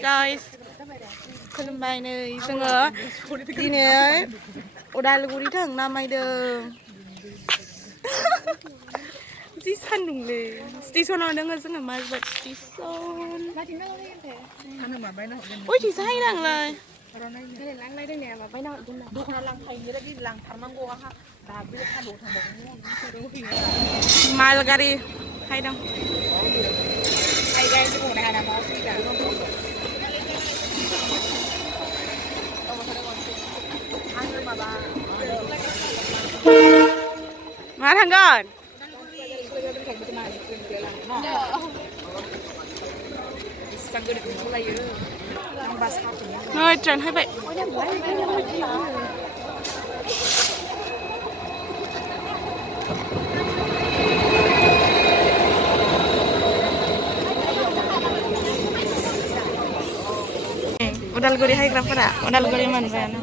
guys खुलुमबाय नै जोङो दिनै उदालगुरि थांनो नामायदों जि सान्दुंलै स्टेसनाव दङ जोङो माजबाद स्टेसन बयथिंसो हायनांलाय माल गारि हायदों मा थांगोन नै ट्रेन हायबाय उदालगुरि हायग्राफोरा उदालगुरि मोनबायानो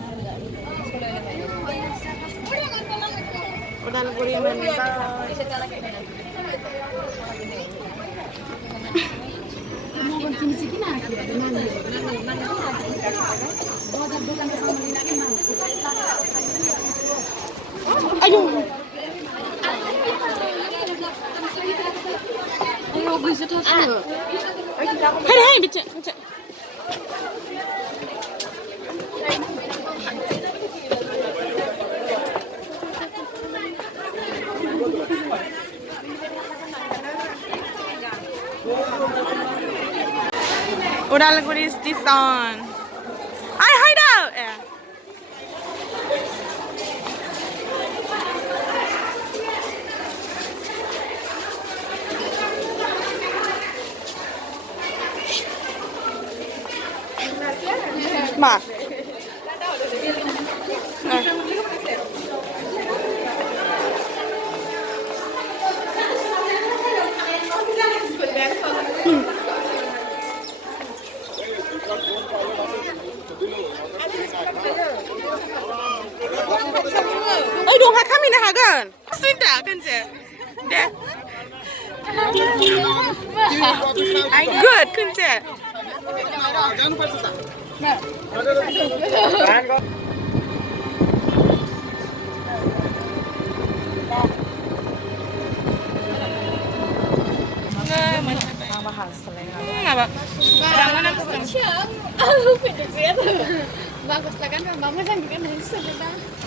उदालगुरि मोनबाय ayo ayo bisa tuh hai hai bitte bitte Udalguri station. Ay, hi daw. Ma. Ôi đồ hạt khác mình hả gần xuyên trả gần chứ đẹp good gần chứ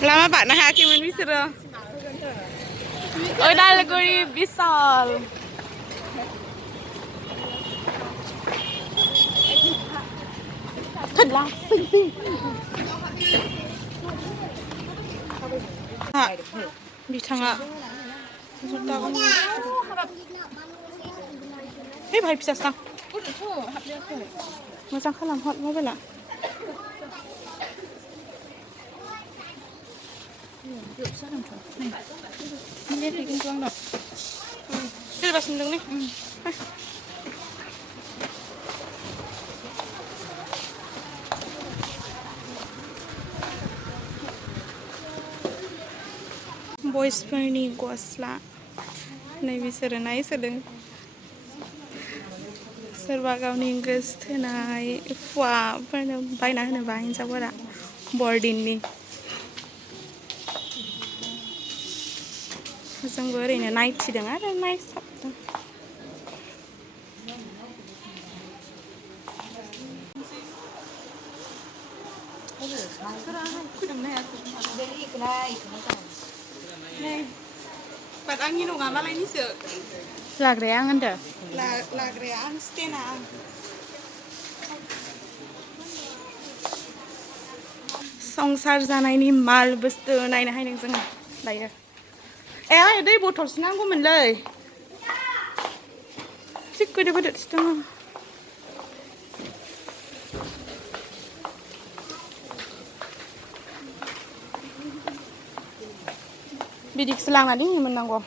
Lama Pak nah hakimin bisa Udalguri Bisal thật là xinh xinh đi thằng ạ hết phải bisa sao mà sao không làm hot quá vậy ạ ini bikin tuang dong. Ini pas sendung nih. Boys perni gosla. Nai bicara nai sedeng. Serba gauni Inggris nai. Wah, pernah bayar nih bayar siapa bordinni. Masang goreng ya naik sih dengar ada naik sabtu. Pat angin nggak malah ini sih. Lagreang anda? Lagreang stena. Songsar sana ini mal bestu naik naik yang sengat, layar. Đây botol senang của mìnhเลยchiếc cười đây bắt được không bidik selang tadi menang gua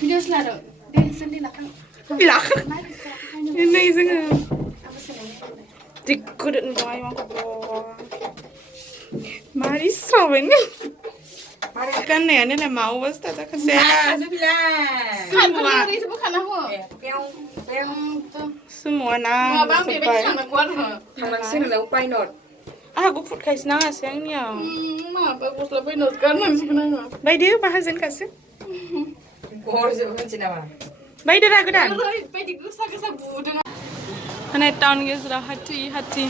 video selada sendiri nak bilang ini senang dikudet nih mau mari sawen kan này nên là máu vẫn tất cả các xe. Semua. Ini bukan aku. semua na थांनांसिगोन नालाय उपाय नट आहा गुफुर खायसे नाङासै आंनियाव माबा गस्ला बायनासो गाननांसिगोन आङो बायदो माहाजोनखासो गरजोबो होनसै नामा बायदोरा गोदान ओरैबायदि गोसा गोसा बुदों माने टाउन गेजेराव हाथि हाथि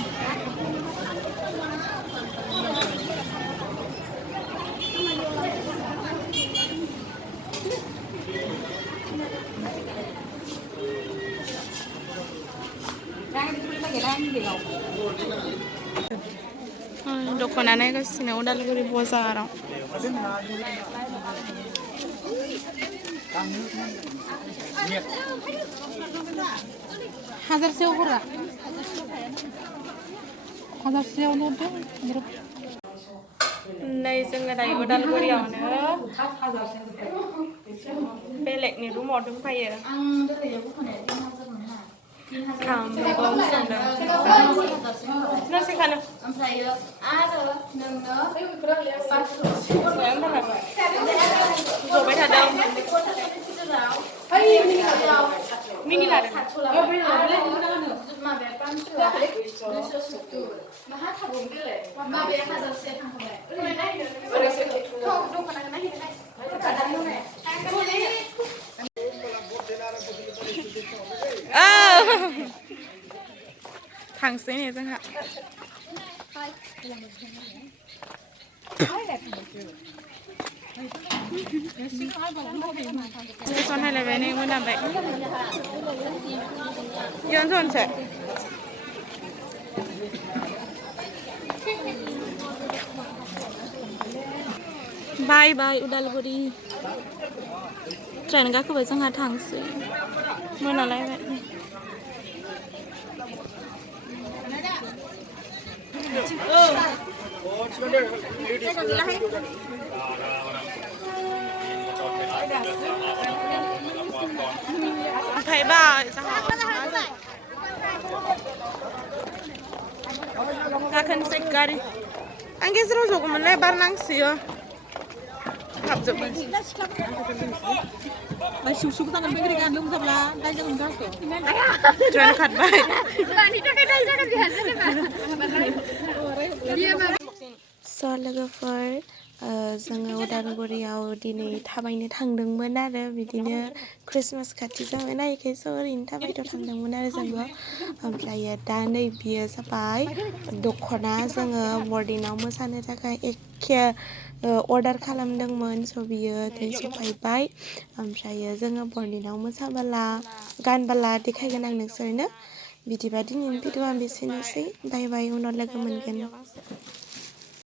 दख'ना नायगासिनो उदालगुरि बाजाराव हाजारसेयाव हरा हाजारसेयावनो दं नै जोङो दायो उदालगुरियावनो बेलेगनि रुमाव दंफायो खाम मैगं संदों नसेखानो जबाय थादों मिनि लादों थांसै ने जोंहा स्टेसन हायलायबाय नै मोनाबाय इयावनो जनोसै बाय बाय उदालगुरि ट्रेन गाखोबाय जोंहा थांसै मोनालायबाय hwiby गाखोनोसै गारि आं गेजेराव जगौमोनलाय बार नांसोयो हाबजोबबाय सिउ जागोन बेबायदि गान लोमजाब्ला दाय जागोन गारखौ ट्रेन खारबाय स' लोगोफोर जोङो उदालगुरियाव दिनै थाबायनो थांदोंमोन आरो बिदिनो क्रिसमास खाथि जाबाय ना इखायसो ओरैनो थाबायथ' थांदोंमोन आरो जोङो ओमफ्रायो दा नै बियो जाबाय दख'ना जोङो बरदिनाव मोसानो थाखाय एखे अर्डार खालामदोंमोन स' बियो दै सफायबाय ओमफ्रायो जोङो बरदिनाव मोसाबोला गानबोला देखायगोन आं नोंसोरनो बिदिबा दिनैनि भिडिअ'आ बेसेनोसै बाय बाय उनाव लोगो मोनगोन